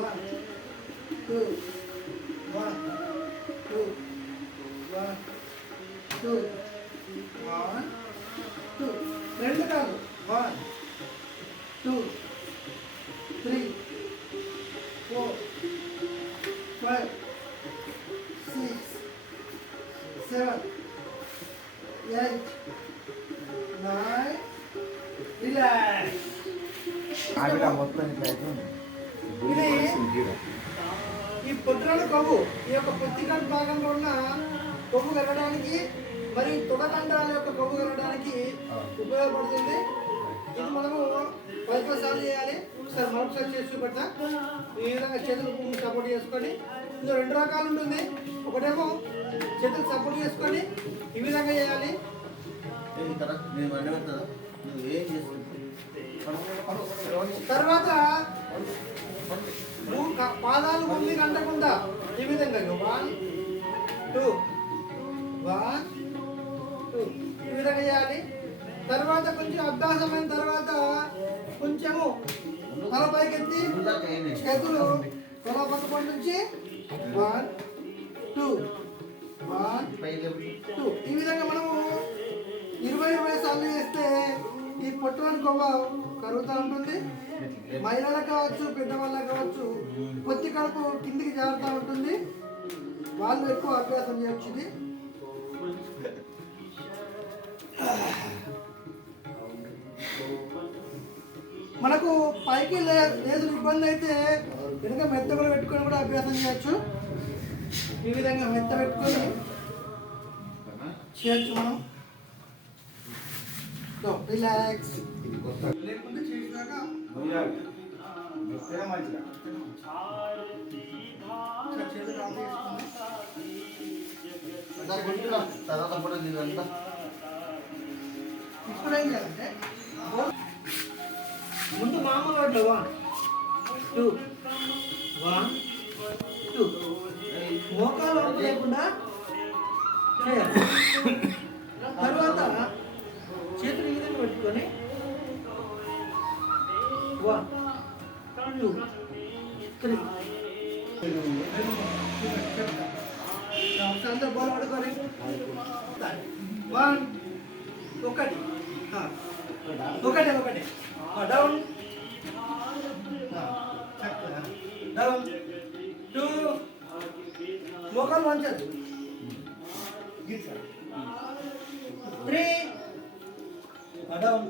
1 2 1 2 1 2 1 2 రెండు కాదు 1 2 3 4 5 6 7 8 9 రిలాక్స్. ఈ పొద్దున కొవ్వు ఈ యొక్క పొత్తికండ భాగంలో ఉన్న కొవ్వు కరగడానికి మరి తొడకండాల యొక్క కొవ్వు కరగడానికి ఉపయోగపడుతుంది. ఇది మనము 10 సార్లు చేయాలి. ఒకసారి మరొకసారి చేసి చూపెడతా. ఈ విధంగా చేతులు సపోర్ట్ చేసుకొని ఇందులో 2 రకాలు ఉంటుంది. ఒకటేమో చేతులు సపోర్ట్ చేసుకొని ఈ విధంగా చేయాలి. తర్వాత పాదాలు ముందుకు అంటకుండా ఈ విధంగా 1 2 1 2 ఈ విధంగా చేయాలి. తర్వాత కొంచెం అభ్యాసమైన తర్వాత కొంచెము తల పైకెత్తి చేతులు తల పక్క నుంచి 1 2 1 2 ఈ విధంగా మనము 20 సార్లు చేస్తే ఈ పొట్టులోని కొవ్వ కరుగుతూ ఉంటుంది. మహిళలకు కావచ్చు, పెద్దవాళ్ళకు కావచ్చు, పొత్తి కడుపు కిందికి జారుతూ ఉంటుంది. వాళ్ళు ఎక్కువ అభ్యాసం చేయొచ్చు. ఇది మనకు పైకి లేదు ఇబ్బంది అయితే వెనుక మెత్త కూడా పెట్టుకొని కూడా అభ్యాసం చేయొచ్చు. ఈ విధంగా మెత్త పెట్టుకొని చేయొచ్చు మనం. రిలాక్స్ లేకుంటే చేసినాక ఇప్పుడు ఏం చేయాలంటే ముందు మామూలు వాటిలో 1 2 1 2 మోకాలు లేకుండా చేయాలి. తర్వాత చేతులు ఈ విధంగా పెట్టుకొని 1 2 3 అందరూ బోల్ పడుకొని 1 ఒకటి డౌన్ డౌన్ 2 మోకాలు వంచదు 3 డౌన్